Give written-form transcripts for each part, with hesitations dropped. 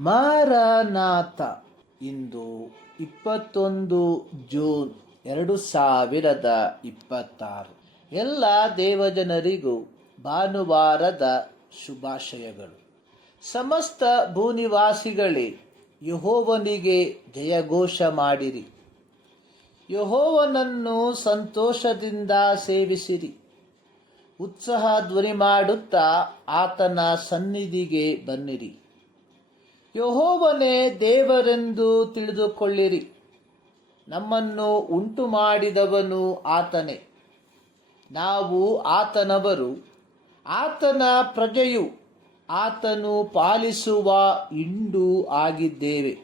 Maranatha. ಇಂದು 21 June 2026. ಎಲ್ಲ ದೇವಜನರಿಗೂ ಭಾನುವಾರದ ಶುಭಾಶಯಗಳು. ಸಮಸ್ತ ಭೂನಿವಾಸಿಗಳೇ, ಯೆಹೋವನಿಗೆ ಜಯಘೋಷ ಮಾಡಿರಿ. ಯೆಹೋವನನ್ನು ಸಂತೋಷದಿಂದ ಸೇವಿಸಿರಿ. ಉತ್ಸಾಹ ಧ್ವನಿ ಮಾಡುತ್ತಾ ಆತನ ಸನ್ನಿಧಿಗೆ ಬನ್ನಿರಿ. ಯೆಹೋವನೇ ದೇವರೆಂದು ತಿಳಿದುಕೊಳ್ಳಿರಿ. ನಮ್ಮನ್ನು ಉಂಟು ಮಾಡಿದವನು ಆತನೇ. ನಾವು ಆತನವರು, ಆತನ ಪ್ರಜೆಯು, ಆತನು ಪಾಲಿಸುವ ಹಿಂಡು ಆಗಿದ್ದೇವೆ.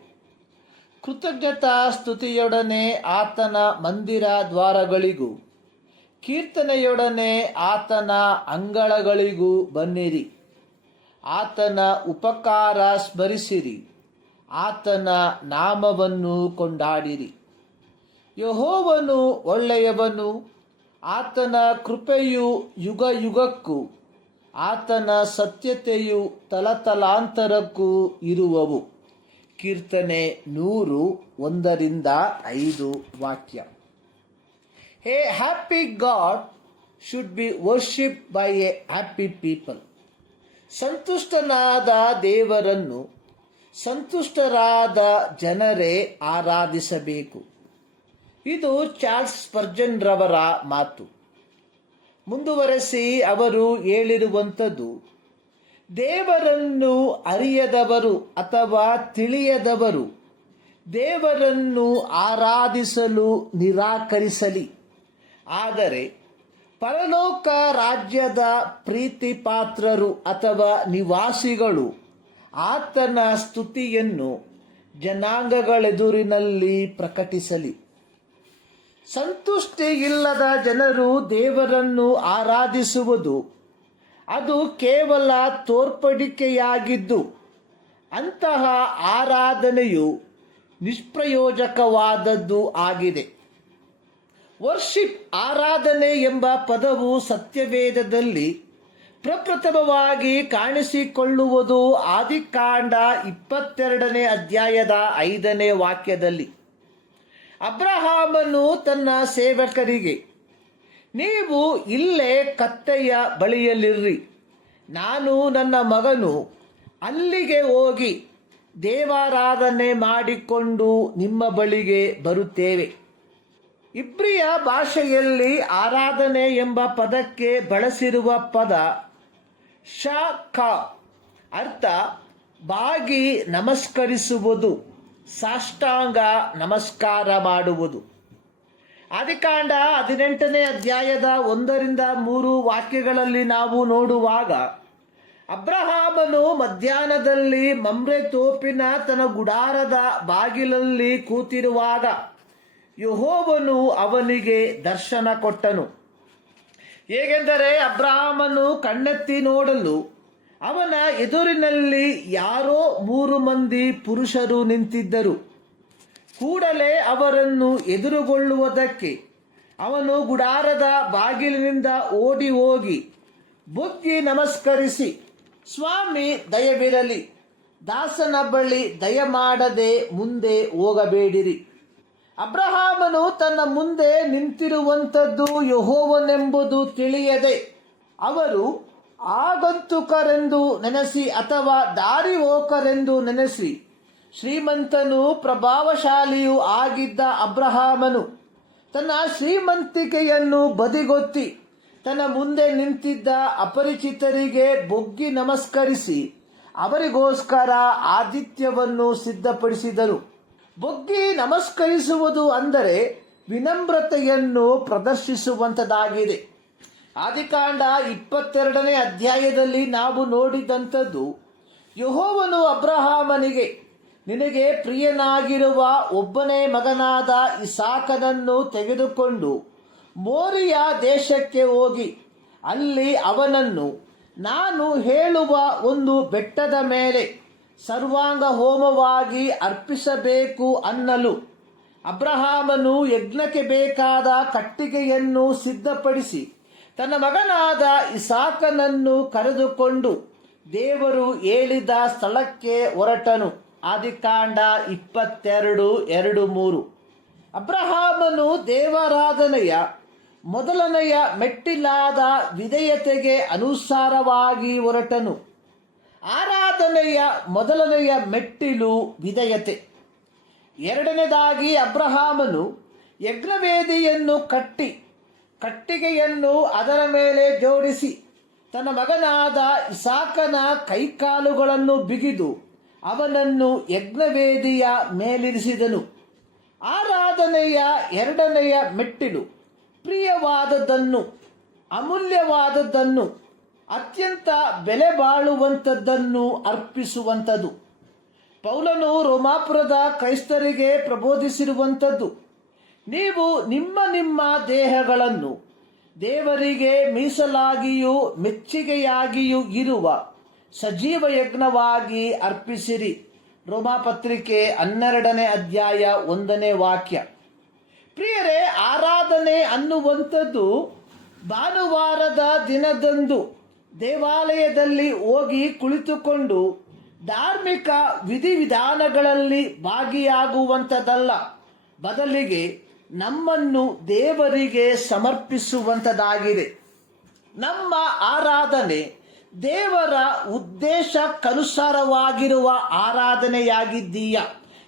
ಕೃತಜ್ಞತಾ ಸ್ತುತಿಯೊಡನೆ ಆತನ ಮಂದಿರ ದ್ವಾರಗಳಿಗೂ, ಕೀರ್ತನೆಯೊಡನೆ ಆತನ ಅಂಗಳಗಳಿಗೂ ಬನ್ನಿರಿ. ಆತನ ಉಪಕಾರ ಸ್ಮರಿಸಿರಿ, ಆತನ ನಾಮವನ್ನು ಕೊಂಡಾಡಿರಿ. ಯೆಹೋವನು ಒಳ್ಳೆಯವನು, ಆತನ ಕೃಪೆಯು ಯುಗ ಯುಗಕ್ಕೂ, ಆತನ ಸತ್ಯತೆಯು ತಲತಲಾಂತರಕ್ಕೂ ಇರುವವು. ಕೀರ್ತನೆ 101-5 ವಾಕ್ಯ. A happy God should be worshipped by a happy people. ಸಂತುಷ್ಟನಾದ ದೇವರನ್ನು ಸಂತುಷ್ಟರಾದ ಜನರೇ ಆರಾಧಿಸಬೇಕು. ಇದು ಚಾರ್ಲ್ಸ್ ಸ್ಪರ್ಜನ್ ರವರ ಮಾತು. ಮುಂದುವರೆಸಿ ಅವರು ಹೇಳಿರುವಂಥದ್ದು, ದೇವರನ್ನು ಅರಿಯದವರು ಅಥವಾ ತಿಳಿಯದವರು ದೇವರನ್ನು ಆರಾಧಿಸಲು ನಿರಾಕರಿಸಲಿ. ಆದರೆ ಪರಲೋಕ ರಾಜ್ಯದ ಪ್ರೀತಿ ಪಾತ್ರರು ಅಥವಾ ನಿವಾಸಿಗಳು ಆತನ ಸ್ತುತಿಯನ್ನು ಜನಾಂಗಗಳೆದುರಿನಲ್ಲಿ ಪ್ರಕಟಿಸಲಿ. ಸಂತುಷ್ಟಿ ಇಲ್ಲದ ಜನರು ದೇವರನ್ನು ಆರಾಧಿಸುವುದು ಅದು ಕೇವಲ ತೋರ್ಪಡಿಕೆಯಾಗಿದ್ದು, ಅಂತಹ ಆರಾಧನೆಯು ನಿಷ್ಪ್ರಯೋಜಕವಾದದ್ದು ಆಗಿದೆ. ವರ್ಷಿಪ್, ಆರಾಧನೆ ಎಂಬ ಪದವು ಸತ್ಯವೇದದಲ್ಲಿ ಪ್ರಪ್ರಥಮವಾಗಿ ಕಾಣಿಸಿಕೊಳ್ಳುವುದು ಆದಿಕಾಂಡ 22ನೇ ಅಧ್ಯಾಯದ 5ನೇ ವಾಕ್ಯದಲ್ಲಿ. ಅಬ್ರಹಾಮನು ತನ್ನ ಸೇವಕರಿಗೆ, ನೀವು ಇಲ್ಲೇ ಕತ್ತೆಯ ಬಳಿಯಲ್ಲಿರ್ರಿ, ನಾನು ನನ್ನ ಮಗನು ಅಲ್ಲಿಗೆ ಹೋಗಿ ದೇವಾರಾಧನೆ ಮಾಡಿಕೊಂಡು ನಿಮ್ಮ ಬಳಿಗೆ ಬರುತ್ತೇವೆ. ಇಬ್ರಿಯ ಭಾಷೆಯಲ್ಲಿ ಆರಾಧನೆ ಎಂಬ ಪದಕ್ಕೆ ಬಳಸಿರುವ ಪದ ಶಖ, ಅರ್ಥ ಬಾಗಿ ನಮಸ್ಕರಿಸುವುದು, ಸಾಷ್ಟಾಂಗ ನಮಸ್ಕಾರ ಮಾಡುವುದು. ಆದಿಕಾಂಡ 18ನೇ ಅಧ್ಯಾಯದ 1-3 ವಾಕ್ಯಗಳಲ್ಲಿ ನಾವು ನೋಡುವಾಗ, ಅಬ್ರಹಾಮನು ಮಧ್ಯಾಹ್ನದಲ್ಲಿ ಮಮ್ರೆ ತೋಪಿನ ತನ್ನ ಗುಡಾರದ ಬಾಗಿಲಲ್ಲಿ ಕೂತಿರುವಾಗ ಯೆಹೋವನು ಅವನಿಗೆ ದರ್ಶನ ಕೊಟ್ಟನು. ಹೇಗೆಂದರೆ, ಅಬ್ರಹಾಮನು ಕಣ್ಣೆತ್ತಿ ನೋಡಲು ಅವನ ಎದುರಿನಲ್ಲಿ ಯಾರೋ 3 ಮಂದಿ ಪುರುಷರು ನಿಂತಿದ್ದರು. ಕೂಡಲೇ ಅವರನ್ನು ಎದುರುಗೊಳ್ಳುವುದಕ್ಕೆ ಅವನು ಗುಡಾರದ ಬಾಗಿಲಿನಿಂದ ಓಡಿ ಹೋಗಿ ಬುಗ್ಗಿ ನಮಸ್ಕರಿಸಿ, ಸ್ವಾಮಿ ದಯವಿರಲಿ, ದಾಸನ ಬಳಿ ದಯಮಾಡದೆ ಮುಂದೆ ಹೋಗಬೇಡಿರಿ. ಅಬ್ರಹಾಮನು ತನ್ನ ಮುಂದೆ ನಿಂತಿರುವಂಥದ್ದು ಯೆಹೋವನೆಂಬುದು ತಿಳಿಯದೆ ಅವರು ಆಗಂತುಕರೆಂದು ನೆನೆಸಿ ಅಥವಾ ದಾರಿಹೋಕರೆಂದು ನೆನೆಸಿ, ಶ್ರೀಮಂತನೂ ಪ್ರಭಾವಶಾಲಿಯೂ ಆಗಿದ್ದ ಅಬ್ರಹಾಮನು ತನ್ನ ಶ್ರೀಮಂತಿಕೆಯನ್ನು ಬದಿಗೊತ್ತಿ ತನ್ನ ಮುಂದೆ ನಿಂತಿದ್ದ ಅಪರಿಚಿತರಿಗೆ ಬೊಗ್ಗಿ ನಮಸ್ಕರಿಸಿ ಅವರಿಗೋಸ್ಕರ ಆತಿಥ್ಯವನ್ನು ಸಿದ್ಧಪಡಿಸಿದರು. ಬೊಗ್ಗಿ ನಮಸ್ಕರಿಸುವುದು ಅಂದರೆ ವಿನಮ್ರತೆಯನ್ನು ಪ್ರದರ್ಶಿಸುವಂಥದ್ದಾಗಿದೆ. ಆದಿಕಾಂಡ 22ನೇ ಅಧ್ಯಾಯದಲ್ಲಿ ನಾವು ನೋಡಿದಂಥದ್ದು, ಯೆಹೋವನು ಅಬ್ರಹಾಮನಿಗೆ, ನಿನಗೆ ಪ್ರಿಯನಾಗಿರುವ ಒಬ್ಬನೇ ಮಗನಾದ ಇಸಾಕನನ್ನು ತೆಗೆದುಕೊಂಡು ಮೋರಿಯ ದೇಶಕ್ಕೆ ಹೋಗಿ ಅಲ್ಲಿ ಅವನನ್ನು ನಾನು ಹೇಳುವ ಒಂದು ಬೆಟ್ಟದ ಮೇಲೆ ಸರ್ವಾಂಗ ಹೋಮವಾಗಿ ಅರ್ಪಿಸಬೇಕು ಅನ್ನಲು ಅಬ್ರಹಾಮನು ಯಜ್ಞಕ್ಕೆ ಬೇಕಾದ ಕಟ್ಟಿಗೆಯನ್ನು ಸಿದ್ಧಪಡಿಸಿ ತನ್ನ ಮಗನಾದ ಇಸಾಕನನ್ನು ಕರೆದುಕೊಂಡು ದೇವರು ಹೇಳಿದ ಸ್ಥಳಕ್ಕೆ ಹೊರಟನು. ಆದಿಕಾಂಡ 22:2-3. ಅಬ್ರಹಾಮನು ದೇವಾರಾಧನೆಯ ಮೊದಲನೆಯ ಮೆಟ್ಟಿಲಾದ ವಿಧೇಯತೆಗೆ ಅನುಸಾರವಾಗಿ ಹೊರಟನು. ಆರಾಧನೆಯ ಮೊದಲನೆಯ ಮೆಟ್ಟಿಲು ವಿಧೇಯತೆ. ಎರಡನೇದಾಗಿ ಅಬ್ರಹಾಮನು ಯಜ್ಞವೇದಿಯನ್ನು ಕಟ್ಟಿ ಕಟ್ಟಿಗೆಯನ್ನು ಅದರ ಮೇಲೆ ಜೋಡಿಸಿ ತನ್ನ ಮಗನಾದ ಇಸಾಕನ ಕೈಕಾಲುಗಳನ್ನು ಬಿಗಿದು ಅವನನ್ನು ಯಜ್ಞವೇದಿಯ ಮೇಲಿರಿಸಿದನು. ಆರಾಧನೆಯ ಎರಡನೆಯ ಮೆಟ್ಟಿಲು ಪ್ರಿಯವಾದದ್ದನ್ನು, ಅಮೂಲ್ಯವಾದದ್ದನ್ನು, ಅತ್ಯಂತ ಬೆಲೆ ಬಾಳುವಂಥದ್ದನ್ನು ಅರ್ಪಿಸುವಂಥದ್ದು. ಪೌಲನು ರೋಮಾಪುರದ ಕ್ರೈಸ್ತರಿಗೆ ಪ್ರಬೋಧಿಸಿರುವಂಥದ್ದು, ನೀವು ನಿಮ್ಮ ನಿಮ್ಮ ದೇಹಗಳನ್ನು ದೇವರಿಗೆ ಮೀಸಲಾಗಿಯೂ ಮೆಚ್ಚುಗೆಯಾಗಿಯೂ ಇರುವ ಸಜೀವ ಯಜ್ಞವಾಗಿ ಅರ್ಪಿಸಿರಿ. ರೋಮಾಪತ್ರಿಕೆ 12:1. ಪ್ರಿಯರೇ, ಆರಾಧನೆ ಅನ್ನುವಂಥದ್ದು ಭಾನುವಾರದ ದಿನದಂದು ದೇವಾಲಯದಲ್ಲಿ ಹೋಗಿ ಕುಳಿತುಕೊಂಡು ಧಾರ್ಮಿಕ ವಿಧಿವಿಧಾನಗಳಲ್ಲಿ ಭಾಗಿಯಾಗುವಂಥದ್ದಲ್ಲ. ಬದಲಿಗೆ ನಮ್ಮನ್ನು ದೇವರಿಗೆ ಸಮರ್ಪಿಸುವಂಥದ್ದಾಗಿದೆ. ನಮ್ಮ ಆರಾಧನೆ ದೇವರ ಉದ್ದೇಶಕ್ಕನುಸಾರವಾಗಿರುವ ಆರಾಧನೆಯಾಗಿದ್ದೀಯಾ?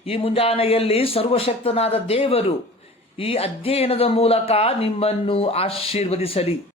ಈ ಮುಂಜಾನೆಯಲ್ಲಿ ಸರ್ವಶಕ್ತನಾದ ದೇವರು ಈ ಅಧ್ಯಯನದ ಮೂಲಕ ನಿಮ್ಮನ್ನು ಆಶೀರ್ವದಿಸಲಿ.